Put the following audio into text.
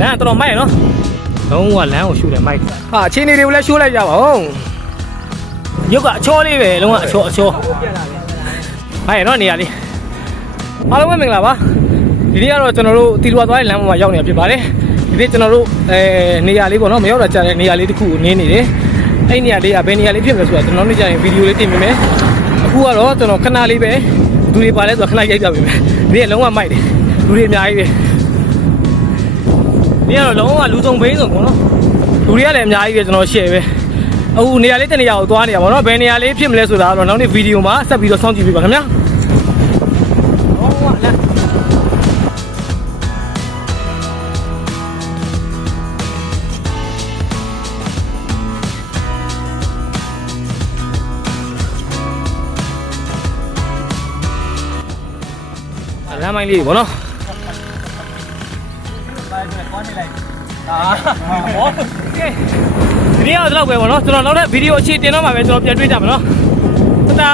လမ်းကတော်တော်မိုက်ရနော်လုံးဝလမ်းကိုရှူတယ်မိုက်ဟာအခြေအနေတွေကိုလည်းရှိုးလိုက်ကြပါဦးရုပ်ကအချောလေးပဲလုံးဝအချောအချောမိုက်ရနော်နေရာလေးအားလုံးပဲမင်္ဂလာပါဒီနေ့ကတော့ကျွန်တော်တို့တီလွာသွားတဲ့လမ်းပေါ်မှာရောက်နေတာဖြစ်ပါတယ်ဒီနေ့ကျွန်တော်တို့အဲနေရာလေးပေါ့နော်မရောက်တာကြာတဲ့နေရာလေးတစ်ခုကိုနင်းနေတယ်အဲ့နေရာလေးကဘယ်နေရာလေးဖြစ်မလဲဆိုတာကျွန်တော်တို့ကြာရင်ဗီဒီယိုလေးတင်ပေးမယ်အခုကတော့ကျွန်တော်ခဏလေးပဲလူတွေပါလဲဆိုတော့ခဏရိုက်ပြပေးမယ်ဒီနေ့လုံးဝမိုက်တယ်လူတွေအများကြီးပဲ ဒီကတော့လုံးဝလူစုံဘိန်းစုံပေါ့နော်လူတွေကလည်းအများကြီးပဲကျွန်တော် share ပဲအခုနေရာလေးတစ်နေရာကိုသွားနေရပါတော့ဘယ်နေရာလေးဖြစ်မလဲဆိုတာတော့နောက်နေ့ဗီဒီယိုမှာဆက်ပြီးတော့စောင့်ကြည့်ပေးပါခင်ဗျာဟုတ်ပါ လားလမ်းမိုင်းလေးပေါ့နော်ဟောကဲဒီနေ့ကတော့တော့ပဲပေါ့နော်ကျွန်တော်နောက်တဲ့ဗီဒီယိုအခြေတင်တော့မှာပဲကျွန်တော်ပြန်တွေ့ကြမှာနော်တတာ